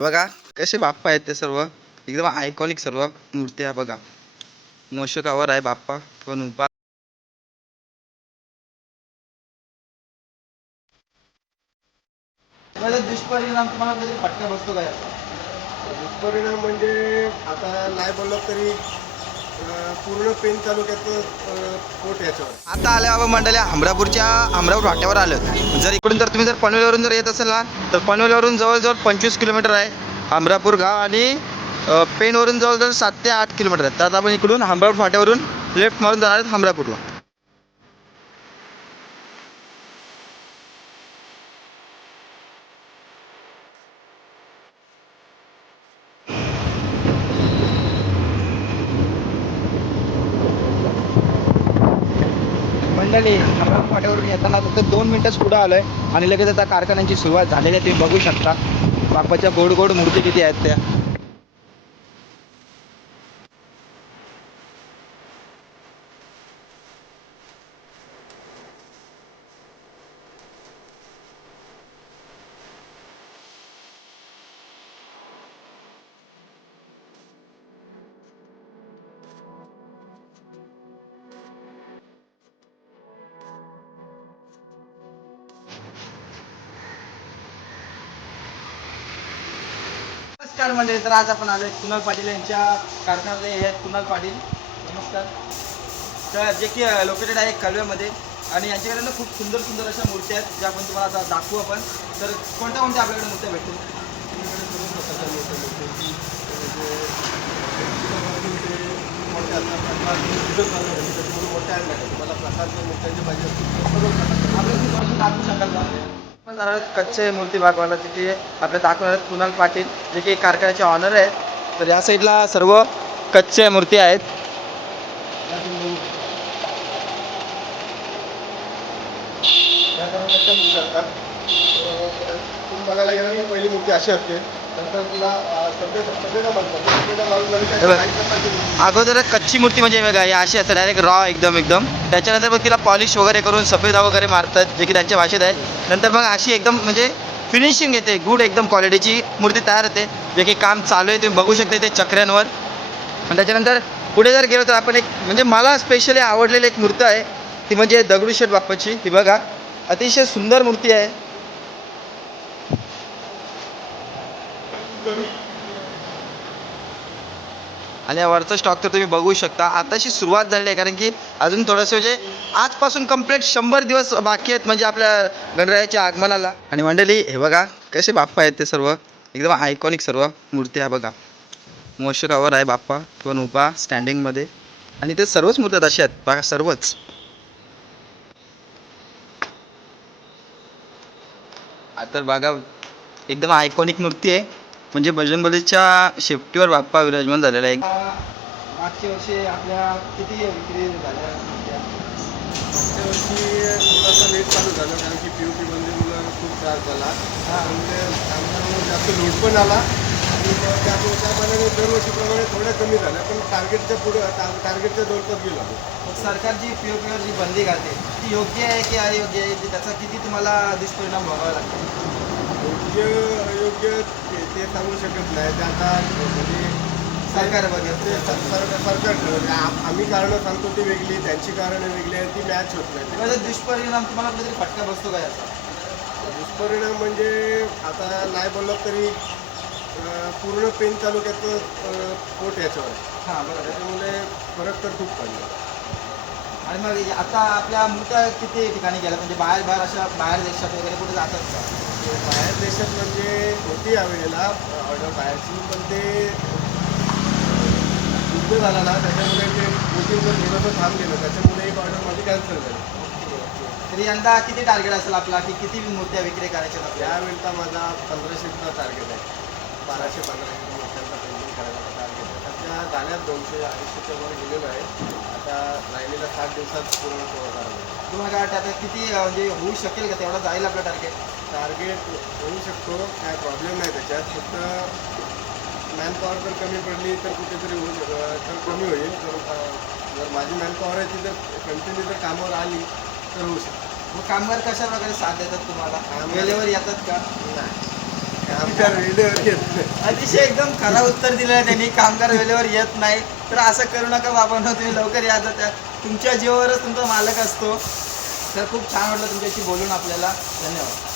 बघा कसे बाप्पा आहेत ते सर्व एकदम आयकॉनिक सर्व मूर्त्या बघा. मोशकावर आहे बाप्पा पण उभा. दुष्परिणाम तुम्हाला कधी फटका बसतो काय? दुष्परिणाम म्हणजे आता नाही बोललं तरी पूर्ण पेन तालुक्याचं पोट याच्यावर. आता आल्या बाबा मंडळी हमरापूरच्या हमरापूर फाट्यावर आलं. जर इकडून जर तुम्ही जर पनवेलवरून जर येत असाल ना तर पनवेलवरून जवळजवळ 25 किलोमीटर आहे हमरापूर गाव आणि पेणवरून जवळजवळ 7 ते 8 किलोमीटर आहे. तर आता आपण इकडून हमरापूर फाट्यावरून लेफ्ट मारून जाणार आहेत हमरापूरला. मंडळी हमरापूर फाट्यावरून येताना फक्त 2 मिनिटच पुढं आलोय आणि लगेच आता कारखान्यांची सुरुवात झालेली आहे. तुम्ही बघू शकता बाप्पाच्या गोड गोड मूर्ती किती आहेत त्या. नमस्कार म्हणजे तर आज आपण आलोय कुणाल पाटील यांच्या कारखान्यामध्ये. हे आहेत कुणाल पाटील, नमस्कार. तर जे की लोकेटेड आहे कलव्यामध्ये आणि यांच्याकडे ना खूप सुंदर सुंदर अशा मूर्त्या आहेत ज्या आपण तुम्हाला आता दाखवू आपण. तर कोणत्या कोणत्या आपल्याकडे मूर्त्या भेटतील? तुम्हाला प्रकारचे मोठ्यांचे पाहिजे असतील आपल्याला दाखवू शकाल का? पण जरा कच्चे मूर्ती भागवायला तिथे आपल्या दाखवणार आहेत कुणाल पाटील जे की कारखान्याचे ऑनर आहेत. तर या साईडला सर्व कच्च्या मूर्ती आहेत. तुम्ही बघायला गेला की पहिली मूर्ती अशी असते. नंतर तुला सभ्यता म्हणतात. अगोदर कच्ची मूर्ती म्हणजे बघा ही अशी असते डायरेक्ट रॉ एकदम एकदम. त्याच्यानंतर मग तिला पॉलिश वगैरे करून सफेदा वगैरे मारतात जे की त्यांच्या भाषेत आहे. नंतर मग अशी एकदम म्हणजे फिनिशिंग येते गुड एकदम क्वालिटीची मूर्ती तयार होते जे की काम चालू आहे. तुम्ही बघू शकता ते चक्र्यांवर. आणि त्याच्यानंतर पुढे जर गेलो तर आपण एक म्हणजे मला स्पेशली आवडलेली एक मूर्ती आहे ती म्हणजे दगडूशेठ बाप्पाची. ती बघा अतिशय सुंदर मूर्ती आहे. आणि वरचा स्टॉक तर तुम्ही बघू शकता. आताशी सुरुवात झाली आहे कारण की अजून थोडंसं म्हणजे आजपासून कंप्लीट 100 दिवस बाकी आहेत म्हणजे आपल्या गणरायाच्या आगमनाला. आणि मंडळी हे बघा कसे बाप्पा आहेत ते सर्व एकदम आयकॉनिक सर्व मूर्ती आहे बघा. मोशकावर आहे बाप्पा पण उभा स्टँडिंगमध्ये आणि ते सर्वच मूर्त्या अशा आहेत बघा सर्वच. आता बघा एकदम आयकॉनिक मूर्ती आहे म्हणजे बजरंगबलीच्या शेपटीवर बाप्पा विराजमान झालेला आहे. मागच्या वर्षी आपल्या किती विक्री झाल्या? मागच्या वर्षी थोडासा लेट चालू झालं कारण की POP मध्ये मुलांना खूप त्रास झाला. त्यामुळे आमच्यामुळे जास्त लोड पण आला आणि त्याप्रमाणे दरवर्षीप्रमाणे थोड्या कमी झाल्या पण टार्गेटच्या जवळपास गेलो आम्ही. मग सरकार जी POP वर जी बंदी घालते ती योग्य आहे की अयोग्य आहे? त्याचा किती तुम्हाला दुष्परिणाम भोगावा लागतो? योग्य अयोग्य ते सांगू शकत नाही. ते आता म्हणजे सरकार बघेल सरकार ठरवते. आम्ही कारणं सांगतो ती वेगळी, त्यांची कारणं वेगळी आहेत, ती मॅच होत नाही. त्याचा दुष्परिणाम तुम्हाला कधी फटका बसतो का याचा? दुष्परिणाम म्हणजे आता नाही बोललं तरी पूर्ण पेन तालुक्याचं पोट याच्यावर आहे. हां बरोबर. त्याच्यामुळे फरक तर खूप पडला. आणि मग आता आपल्या मूर्त्या किती ठिकाणी गेल्या म्हणजे बाहेर बाहेर अशा बाहेर देशात वगैरे कुठे जातात का? बाहेर देशात म्हणजे होती यावेळेला ऑर्डर बाहेरची पण ते युद्ध झाला ना त्याच्यामुळे ते बुकिंग थोडंसं थांबलेलं त्याच्यामुळे एक ऑर्डर माझी कॅन्सल झाली. तरी यंदा किती टार्गेट असेल आपला की किती मूर्त्या विक्री करायच्या आपल्या? यावेळेचा माझा 1500चा टार्गेट आहे. 1200-1500 मूर्त्यांचा पेंटिंग करायचा टार्गेट आहे. सध्या झाल्यात 200-250च्या वर गेलेलो आहे. आता राहिलेल्या 7 दिवसात पूर्ण करावं. तुम्हाला काय वाटतं आता किती म्हणजे होऊ शकेल का तेवढा जाईल आपलं टार्गेट? टार्गेट होऊ शकतो काय प्रॉब्लेम नाही त्याच्यात. फक्त मॅनपॉवर जर कमी पडली तर कुठेतरी तर कमी होईल. जर माझी मॅनपॉवर आहे ती जर कंटिन्यू जर कामावर आली तर होऊ शकतो. मग कामगार कशा प्रकारे साथ देतात तुम्हाला? वेळेवर येतात का? नाही कामगार वेळेवर येत नाही. अतिशय एकदम खरा उत्तर दिलेलं आहे त्यांनी, कामगार वेळेवर येत नाही. तर असं करू नका बाबांनो, तुम्ही लवकर या. आता तुमच्या जीवावरच तुमचा मालक असतो. तर खूप छान वाटलं तुमच्याशी बोलून आपल्याला. धन्यवाद.